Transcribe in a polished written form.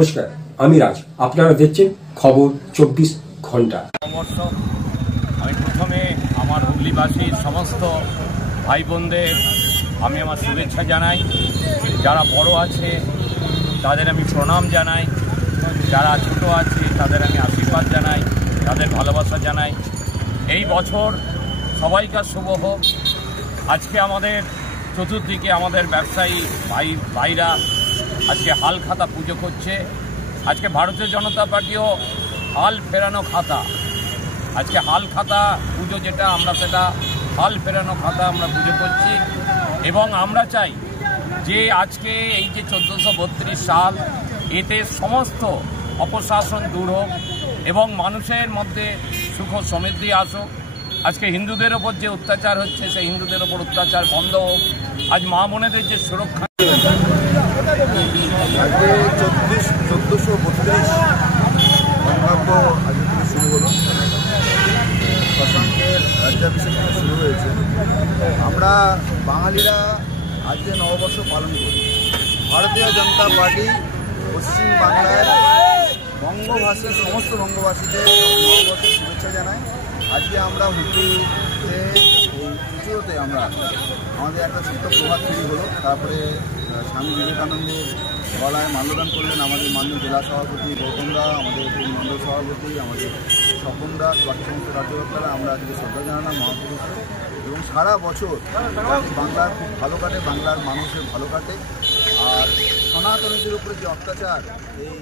নমস্কার, আমি রাজ। আপনারা দেখছেন খবর 24 ঘন্টা। আমি প্রথমে আমার হুগলিবাসীর সমস্ত ভাই বোনদের আমি আমার শুভেচ্ছা জানাই। যারা বড় আছে তাদের আমি প্রণাম জানাই, যারা ছোট আছে তাদের আমি আশীর্বাদ জানাই, তাদের ভালোবাসা জানাই। এই বছর সবাইকার শুভ হোক। আজকে আমাদের চতুর্দিকে আমাদের ব্যবসায়ী ভাইরা আজকে হাল খাতা পুজো করছে। আজকে ভারতীয় জনতা পার্টিও হাল ফেরানো খাতা, আজকে হাল খাতা পুজো যেটা, আমরা সেটা হাল ফেরানো খাতা আমরা পুজো করছি। এবং আমরা চাই যে আজকে এই যে 1432 সাল, এতে সমস্ত অপশাসন দূর হোক এবং মানুষের মধ্যে সুখ সমৃদ্ধি আসুক। আজকে হিন্দুদের ওপর যে অত্যাচার হচ্ছে, সেই হিন্দুদের ওপর অত্যাচার বন্ধ হোক। আজ মা বোনেদের যে সুরক্ষা, আজকে 1432 বঙ্গাব্দ আজকে থেকে শুরু হলো, শশাঙ্কের রাজ্যাভিষেক শুরু হয়েছে। আমরা বাঙালিরা আজকে নববর্ষ পালন করি। ভারতীয় জনতা পার্টি পশ্চিমবাংলার বঙ্গভাষী সমস্ত বঙ্গবাসীদের নববর্ষের শুভেচ্ছা জানাই। আজকে আমরা হুগলিতে পুজোতে আমরা আমাদের একটা ছোট্ট প্রভাত ফেরি হলো। তারপরে স্বামী বিবেকানন্দের গলায় মাল্যদান করলেন আমাদের মাননীয় জেলা সভাপতি গৌতমদা, আমাদের মণ্ডল সভাপতি, আমাদের স্বপনদা, বাকি সমস্ত কার্যকর্তারা। আমরা আজকে শ্রদ্ধা জানালাম মহাপুরুষকে। এবং সারা বছর বাংলার খুব ভালো কাটে, বাংলার মানুষের ভালো কাটে। আর সনাতনীদের উপরে যে অত্যাচার, এই